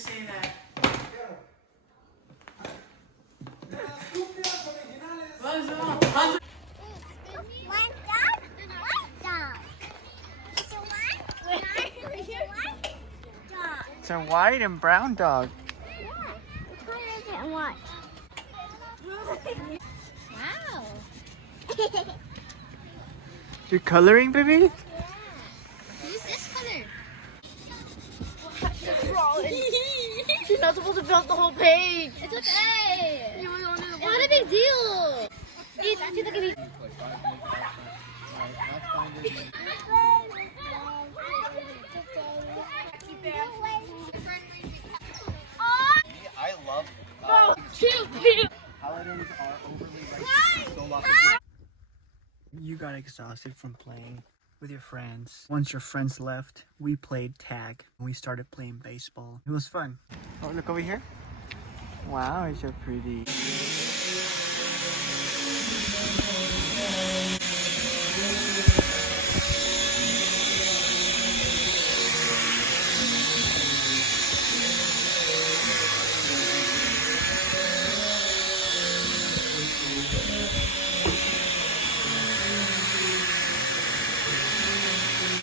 say that. It's a white and brown dog. Yeah. What color is it and what? Wow. You're coloring, baby? Yeah. Who's this color? She's not supposed to fill up the whole page. It's okay. It's not a big deal. It's actually like a big... I love paladins are overly racist. You got exhausted from playing with your friends. Once your friends left, we played tag. We started playing baseball. It was fun. Oh, look over here. Wow, you're pretty.